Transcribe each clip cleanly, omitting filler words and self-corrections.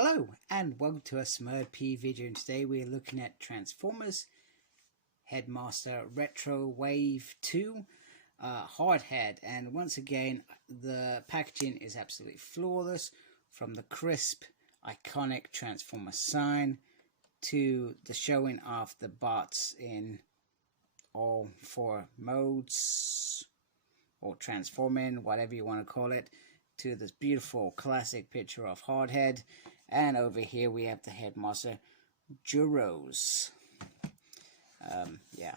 Hello and welcome to a SmurP video, and today we are looking at Transformers Headmaster Retro Wave 2 Hardhead. And once again, the packaging is absolutely flawless, from the crisp iconic Transformer sign to the showing of the bots in all four modes, or transforming, whatever you want to call it, to this beautiful classic picture of Hardhead. And over here we have the Headmaster Juros. Yeah,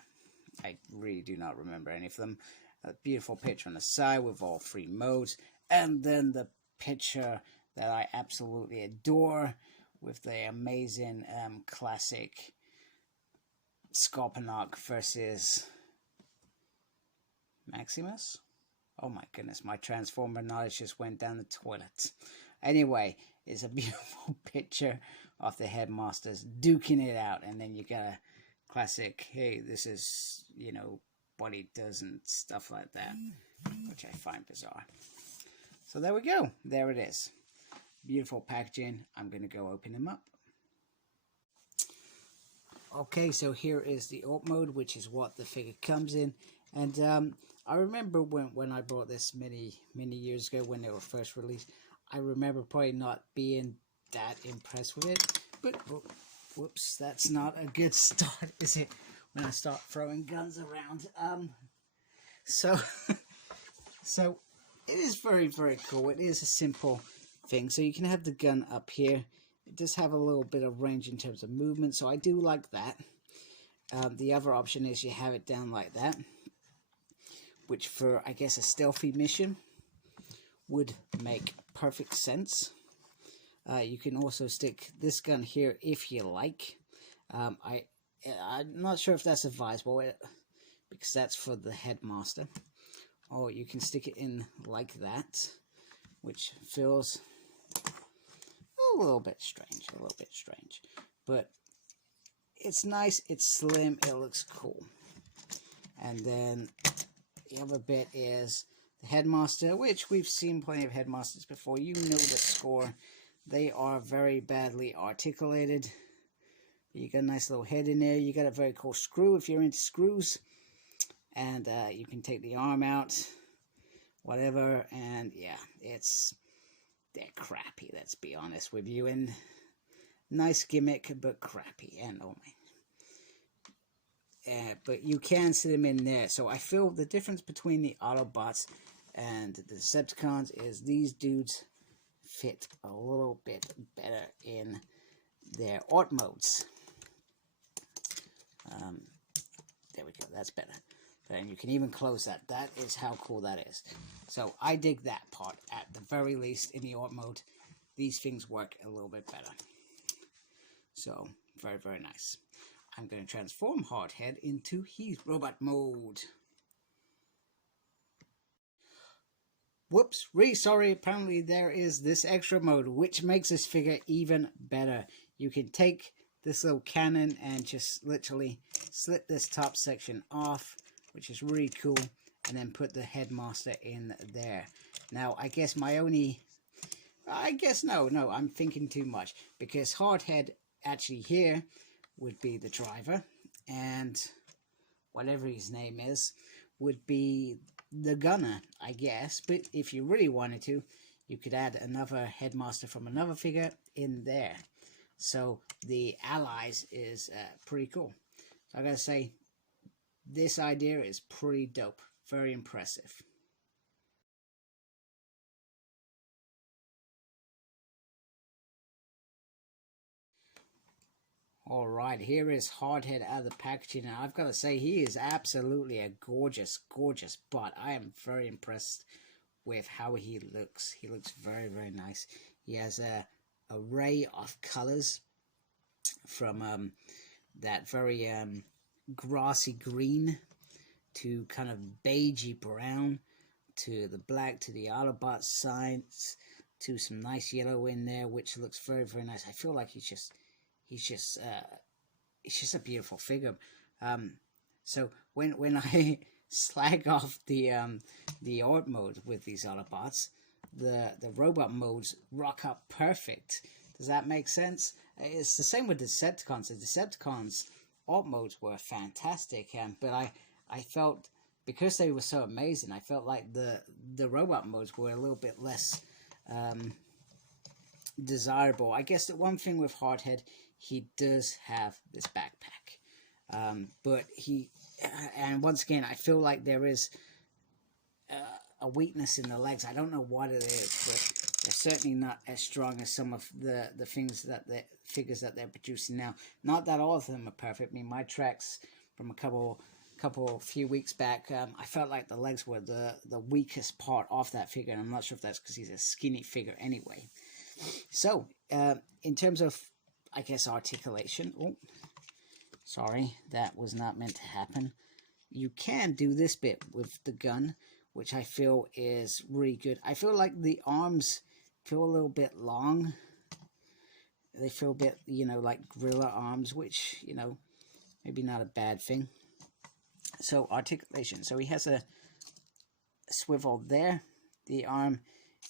I really do not remember any of them. A beautiful picture on the side with all three modes, and then the picture that I absolutely adore with the amazing classic Scorponok versus Maximus. Oh my goodness, my Transformer knowledge just went down the toilet. Anyway, it's a beautiful picture of the Headmasters duking it out, and then you got a classic, hey, this is, you know, what he does and stuff like that, which I find bizarre. So there we go. There it is. Beautiful packaging. I'm going to go open him up. Okay, so here is the alt mode, which is what the figure comes in. And I remember when I bought this many years ago when they were first released, I remember probably not being that impressed with it. But, whoops, that's not a good start, is it? When I start throwing guns around. So it is very, very cool. It is a simple thing. So you can have the gun up here. It does have a little bit of range in terms of movement, so I do like that. The other option is you have it down like that, which for, I guess, a stealthy mission would make perfect sense. You can also stick this gun here if you like. I'm not sure if that's advisable, because that's for the Headmaster. Or you can stick it in like that, which feels a little bit strange, but it's nice, it's slim, it looks cool. And then the other bit is the Headmaster, which we've seen plenty of Headmasters before. You know the score. They are very badly articulated. You got a nice little head in there. You got a very cool screw if you're into screws. And you can take the arm out, whatever. And yeah, they're crappy, let's be honest with you. And nice gimmick, but crappy. And oh my. But you can sit them in there. So I feel the difference between the Autobots and the Decepticons is these dudes fit a little bit better in their art modes. There we go, that's better. And you can even close that. That is how cool that is. So I dig that part. At the very least, in the art mode, these things work a little bit better. So very, very nice. I'm going to transform Hardhead into his robot mode. Whoops, really sorry. Apparently there is this extra mode, which makes this figure even better. You can take this little cannon and just literally slip this top section off, which is really cool, and then put the Headmaster in there. Now, I guess no, I'm thinking too much, because Hardhead actually here would be the driver, and whatever his name is would be the gunner, I guess. But if you really wanted to, you could add another Headmaster from another figure in there. So the allies is pretty cool. So I gotta say, this idea is pretty dope. Very impressive. Alright, here is Hardhead out of the packaging. And I've got to say, he is absolutely a gorgeous, gorgeous bot. I am very impressed with how he looks. He looks very, very nice. He has a array of colors, from that very grassy green to kind of beigey brown, to the black, to the Autobot sides, to some nice yellow in there, which looks very, very nice. I feel like he's just a beautiful figure. So when I slag off the art mode with these Autobots, the robot modes rock up perfect. Does that make sense? It's the same with the Decepticons. The Decepticons alt modes were fantastic, but I felt, because they were so amazing, I felt like the robot modes were a little bit less desirable. I guess the one thing with Hardhead, he does have this backpack, but and once again, I feel like there is a weakness in the legs. I don't know what it is, but they're certainly not as strong as some of the things that the figures that they're producing now. Not that all of them are perfect. I mean, my tracks from a few weeks back, I felt like the legs were the weakest part of that figure, and I'm not sure if that's because he's a skinny figure anyway. So, in terms of, I guess, articulation, oh, sorry, that was not meant to happen. You can do this bit with the gun, which I feel is really good. I feel like the arms feel a little bit long. They feel a bit, you know, like gorilla arms, which, you know, maybe not a bad thing. So, articulation. So he has a swivel there. The arm,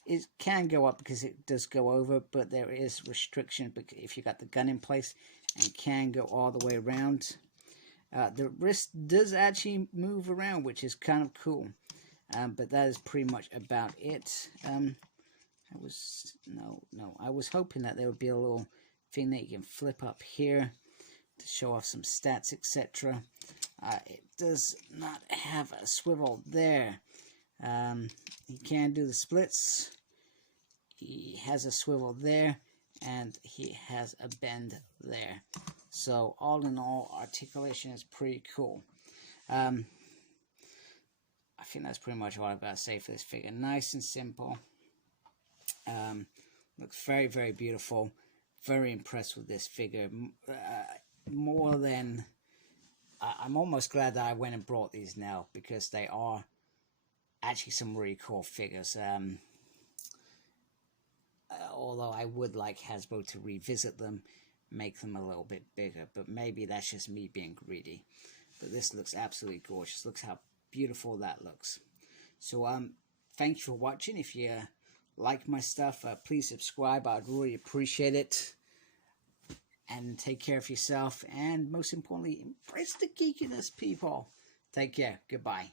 it can go up because it does go over, but there is restriction if you got the gun in place, and can go all the way around. The wrist does actually move around, which is kind of cool. But that is pretty much about it. I was hoping that there would be a little thing that you can flip up here to show off some stats, etc. It does not have a swivel there. He can do the splits. He has a swivel there, and he has a bend there. So all in all, articulation is pretty cool. I think that's pretty much all I've got to say for this figure. Nice and simple. Looks very, very beautiful. Very impressed with this figure. More than... I'm almost glad that I went and brought these now, because they are actually some really cool figures. Although I would like Hasbro to revisit them, make them a little bit bigger, but maybe that's just me being greedy. But this looks absolutely gorgeous. Look how beautiful that looks. So thank you for watching. If you like my stuff, please subscribe. I'd really appreciate it. And take care of yourself, and most importantly, embrace the geekiness, people. Take care. Goodbye.